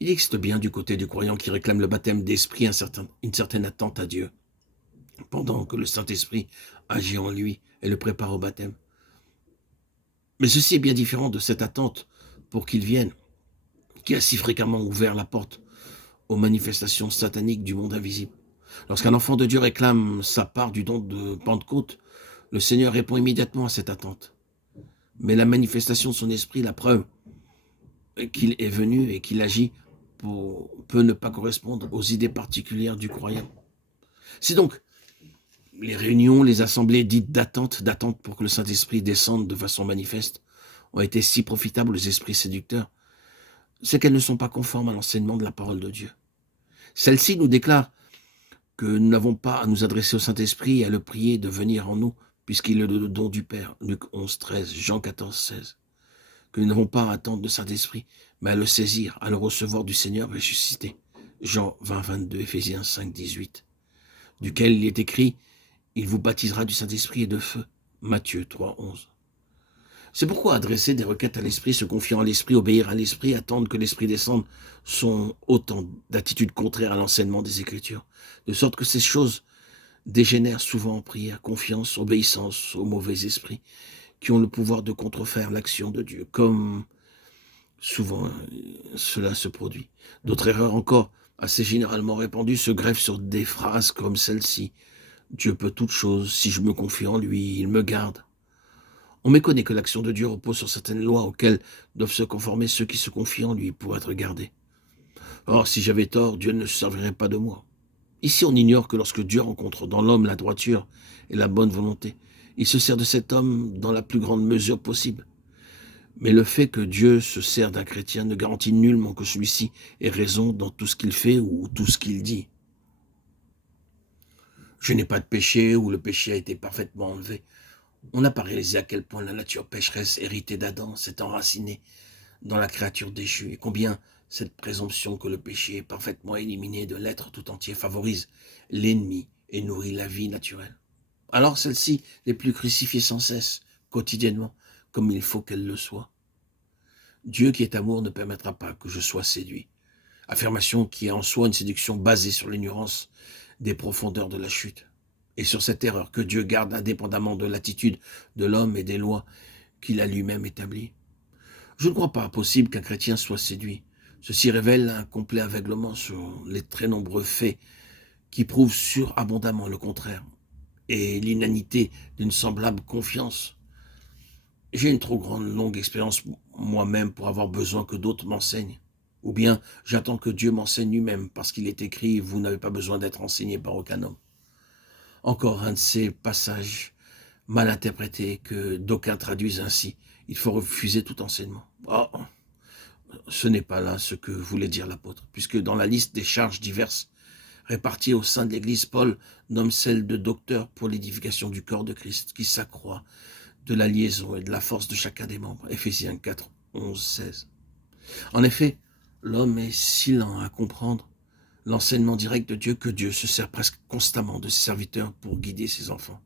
Il existe bien du côté du croyant qui réclame le baptême d'esprit une certaine attente à Dieu, pendant que le Saint-Esprit agit en lui et le prépare au baptême. Mais ceci est bien différent de cette attente pour qu'il vienne, qui a si fréquemment ouvert la porte aux manifestations sataniques du monde invisible. Lorsqu'un enfant de Dieu réclame sa part du don de Pentecôte, le Seigneur répond immédiatement à cette attente. Mais la manifestation de son esprit, la preuve qu'il est venu et qu'il agit, peut ne pas correspondre aux idées particulières du croyant. C'est donc les réunions, les assemblées dites d'attente pour que le Saint-Esprit descende de façon manifeste, ont été si profitables aux esprits séducteurs, c'est qu'elles ne sont pas conformes à l'enseignement de la parole de Dieu. Celle-ci nous déclare que nous n'avons pas à nous adresser au Saint-Esprit et à le prier de venir en nous, puisqu'il est le don du Père. Luc 11, 13, Jean 14, 16. Que nous n'avons pas à attendre le Saint-Esprit, mais à le saisir, à le recevoir du Seigneur ressuscité. Jean 20, 22, Éphésiens 5, 18. Duquel il est écrit, il vous baptisera du Saint-Esprit et de feu. Matthieu 3, 11. C'est pourquoi adresser des requêtes à l'Esprit, se confier en l'Esprit, obéir à l'Esprit, attendre que l'Esprit descende, sont autant d'attitudes contraires à l'enseignement des Écritures, de sorte que ces choses dégénèrent souvent en prière, confiance, obéissance aux mauvais esprits, qui ont le pouvoir de contrefaire l'action de Dieu, comme souvent cela se produit. D'autres erreurs encore, assez généralement répandues, se greffent sur des phrases comme celle-ci. Dieu peut toutes choses, si je me confie en lui, il me garde. On méconnaît que l'action de Dieu repose sur certaines lois auxquelles doivent se conformer ceux qui se confient en lui pour être gardés. Or, si j'avais tort, Dieu ne se servirait pas de moi. Ici, on ignore que lorsque Dieu rencontre dans l'homme la droiture et la bonne volonté, il se sert de cet homme dans la plus grande mesure possible. Mais le fait que Dieu se sert d'un chrétien ne garantit nullement que celui-ci ait raison dans tout ce qu'il fait ou tout ce qu'il dit. Je n'ai pas de péché ou le péché a été parfaitement enlevé. On n'a pas réalisé à quel point la nature pécheresse héritée d'Adam s'est enracinée dans la créature déchue et combien cette présomption que le péché est parfaitement éliminé de l'être tout entier favorise l'ennemi et nourrit la vie naturelle. Alors celle-ci n'est plus crucifiée sans cesse, quotidiennement, comme il faut qu'elle le soit. Dieu qui est amour ne permettra pas que je sois séduit. Affirmation qui est en soi une séduction basée sur l'ignorance des profondeurs de la chute et sur cette erreur que Dieu garde indépendamment de l'attitude de l'homme et des lois qu'il a lui-même établies. Je ne crois pas possible qu'un chrétien soit séduit. Ceci révèle un complet aveuglement sur les très nombreux faits qui prouvent surabondamment le contraire et l'inanité d'une semblable confiance. J'ai une trop longue expérience moi-même pour avoir besoin que d'autres m'enseignent. Ou bien j'attends que Dieu m'enseigne lui-même parce qu'il est écrit « Vous n'avez pas besoin d'être enseigné par aucun homme ». Encore un de ces passages mal interprétés que d'aucuns traduisent ainsi. Il faut refuser tout enseignement. Oh, ce n'est pas là ce que voulait dire l'apôtre, puisque dans la liste des charges diverses réparties au sein de l'Église, Paul nomme celle de docteur pour l'édification du corps de Christ, qui s'accroît de la liaison et de la force de chacun des membres. Éphésiens 4, 11, 16. En effet, l'homme est si lent à comprendre l'enseignement direct de Dieu que Dieu se sert presque constamment de ses serviteurs pour guider ses enfants.